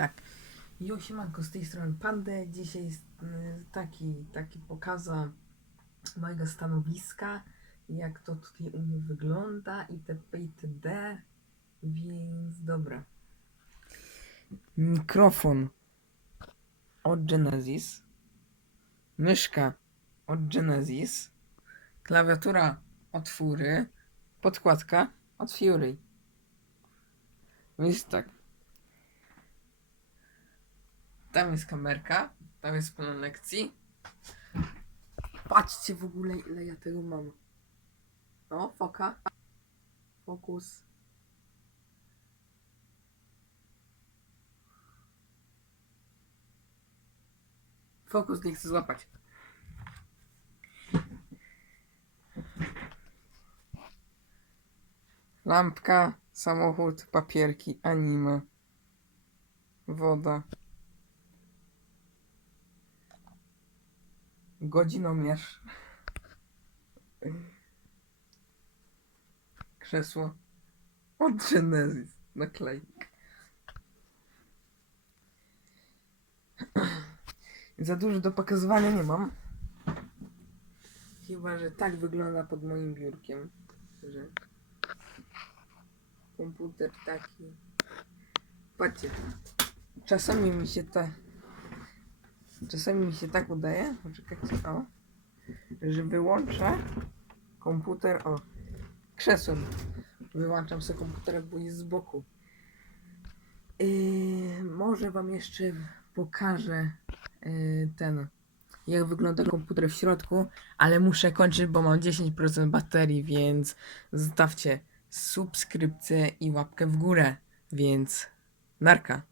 Tak. Jo, siemanko, z tej strony Pandę. Dzisiaj y, taki, taki pokaza mojego stanowiska, jak to tutaj u mnie wygląda itp. itd. Więc dobra. Mikrofon od Genesis. Myszka od Genesis. Klawiatura od Fury. Podkładka od Fury. Więc tak. Tam jest kamerka, tam jest plan lekcji. Patrzcie w ogóle ile ja tego mam. No, foka. Fokus. Fokus nie chcę złapać. Lampka, samochód, papierki, anime, woda. Godzinomierz. Krzesło. Od Genesis. Naklejnik. Za dużo do pokazywania nie mam. Chyba, że tak wygląda pod moim biurkiem. Że komputer taki. Patrzcie. Czasami mi się ta Czasami mi się tak udaje, poczekajcie, o, że wyłączę komputer, o, krzesłem. Wyłączam sobie komputer, bo jest z boku. Yy, może wam jeszcze pokażę yy, ten, jak wygląda komputer w środku, ale muszę kończyć, bo mam 10% baterii, więc zostawcie subskrypcję i łapkę w górę, więc narka.